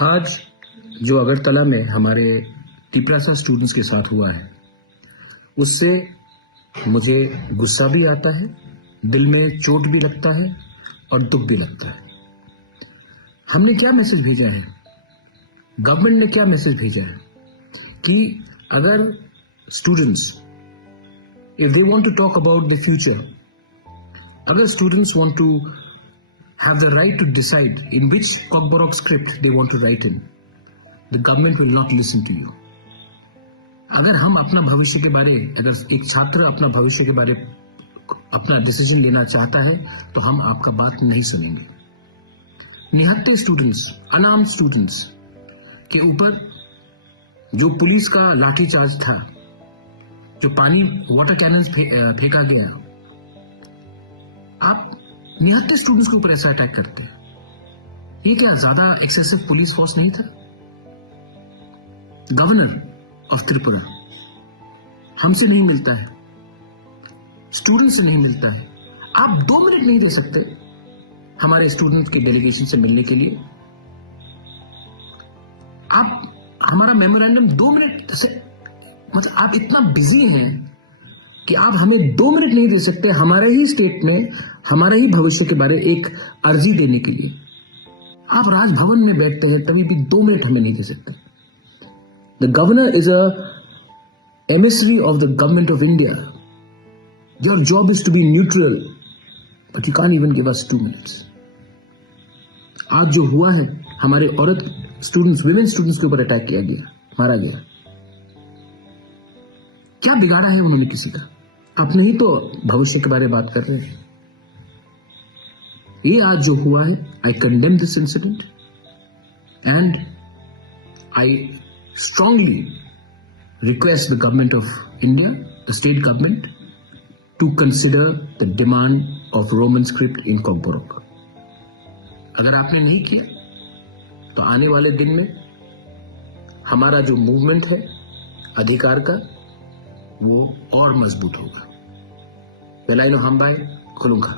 आज जो अगरतला में हमारे तिपरासा स्टूडेंट्स के साथ हुआ है, उससे मुझे गुस्सा भी आता है, दिल में चोट भी लगता है और दुख भी लगता है। हमने क्या मैसेज भेजा है, गवर्नमेंट ने क्या मैसेज भेजा है कि अगर students if they want to talk about the future, अगर students want to have the right to decide in which Cockburrock script they want to write in, the government will not listen to you. अगर हम अपना भविष्य के बारे, अगर एक छात्र अपना भविष्य के बारे अपना डिसीजन लेना चाहता है तो हम आपका बात नहीं सुनेंगे। निहत्थे स्टूडेंट्स, अनार्म्ड स्टूडेंट्स के ऊपर जो पुलिस का लाठीचार्ज था, जो पानी वाटर कैनन फेंका गया, आप निहत्थे स्टूडेंट्स के ऊपर ऐसा अटैक करते हैं, ये क्या ज्यादा एक्सेसिव पुलिस फोर्स नहीं था? गवर्नर ऑफ त्रिपुरा हमसे नहीं मिलता है, स्टूडेंट से नहीं मिलता है, आप 2 मिनट नहीं दे सकते हमारे स्टूडेंट के डेलीगेशन से मिलने के लिए? आप हमारा मेमोरेंडम 2 मिनट से, मतलब आप इतना बिजी हैं कि आप हमें 2 मिनट नहीं दे सकते हमारे ही स्टेट में हमारे ही भविष्य के बारे एक अर्जी देने के लिए। आप राजभवन में बैठते हैं तभी भी 2 मिनट हमें नहीं दे सकते। The governor is a emissary of the government of India. Your job is to be neutral, but you can't even give us 2 minutes. आज जो हुआ है, हमारे औरत स्टूडेंट्स, विमेन स्टूडेंट्स के ऊपर अटैक किया गया, मारा गया, क्या बिगाड़ा है उन्होंने किसी का? अपने ही तो भविष्य के बारे में बात कर रहे हैं। ये आज जो हुआ है, I condemn this incident and I strongly request the government of India, the state government, to consider the demand of Roman script in Kokborok. अगर आपने नहीं किया तो आने वाले दिन में हमारा जो मूवमेंट है अधिकार का, वो और मजबूत होगा। वेलाइनो हमबाई खुलूंगा।